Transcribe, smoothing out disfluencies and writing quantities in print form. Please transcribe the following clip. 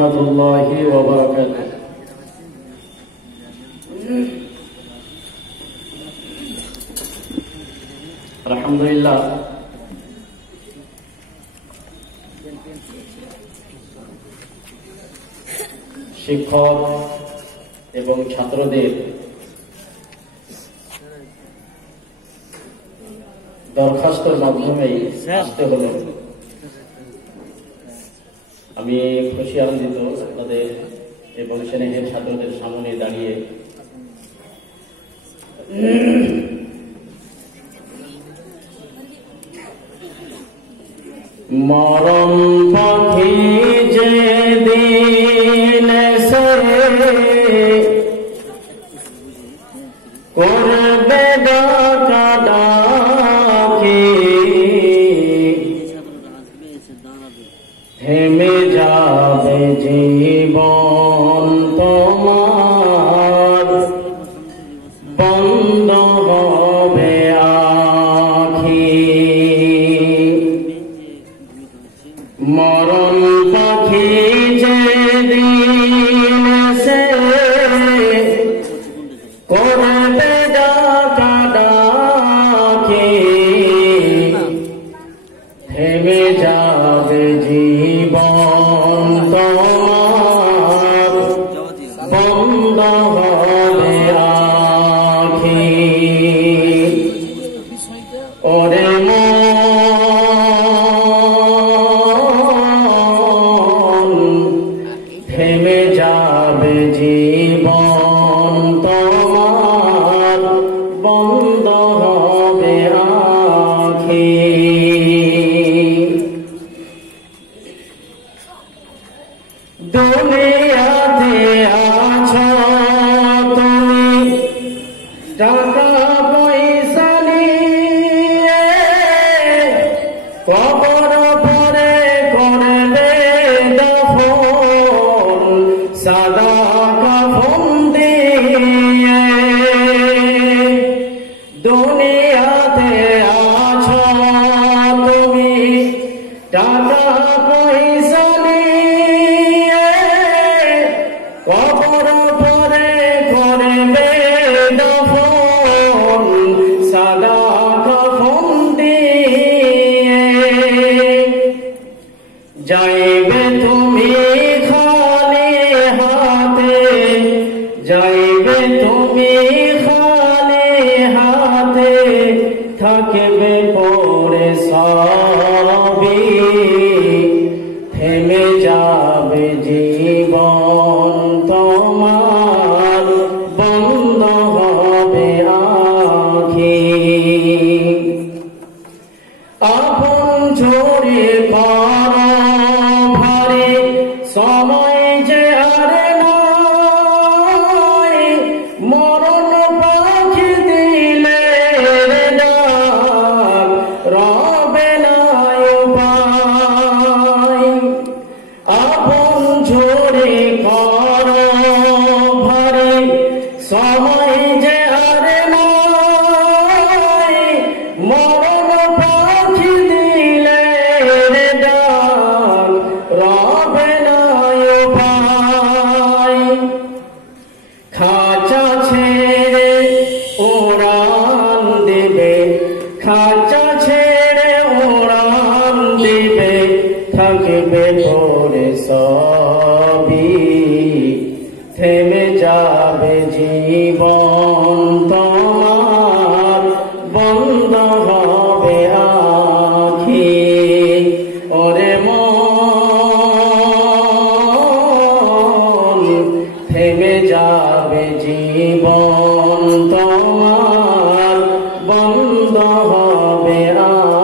রাহমাতুল্লাহি ওয়া বারাকাতুহু। আলহামদুলিল্লাহ, শিক্ষক এবং ছাত্রদের দরখাস্তের মাধ্যমেই আসতে হলো। আমি খুশি আনন্দিত আপনাদের এবং স্নেহের ছাত্রদের সামনে দাঁড়িয়ে মরণ পাখি যে দিন সে করবে ডাকাডাকি, থেমে যাবে জীবন তোমার, বন্ধ হবে আখি। মরণ পাখি যে দিন সে করবে ডাকাডাকি, থেমে যাবে জীবন তোমার, বন্ধ হবে আখি। ওরে মন, থেমে যাবে জীবন তোমার, বন্ধ হবে আখি। দুনিয়াতে আছো তুমি টাকা পয়সা নিয়ে, কবর পরে করবে দাফন সাদা কাফন দিয়ে। দুনিয়াতে আছো তুমি টাকা পয়সা নিয়ে, কবর পরে করবে দাফন সাদা কাফন দিয়ে। যাইবে তুমি খালি হাতে, যাইবে তুমি খালি হাতে, থাকবে পরে সবই, থেমে যাবে জীবন তোমার, বন্ধ হবে আখি। আপন ঝরে পারা ভারে সময় যে আর নাই, মরণ পাখি দিলে ডাক রবে না উপায়। আপন ঝরে পারা ভারে সময় যে আর নাই, মরণ পাখি দিলে ডাক রবে না উপায়। খাঁচা ছেড়ে উড়ান দিবে, খাঁচা ছেড়ে উড়ান দিবে, থাকবে পরে সবই, থেমে যাবে জীবন তোমার, বন্ধ হবে আখি। ওরে মন, থেমে যাবে জীবন তোমার, বন্ধ হবে আখি।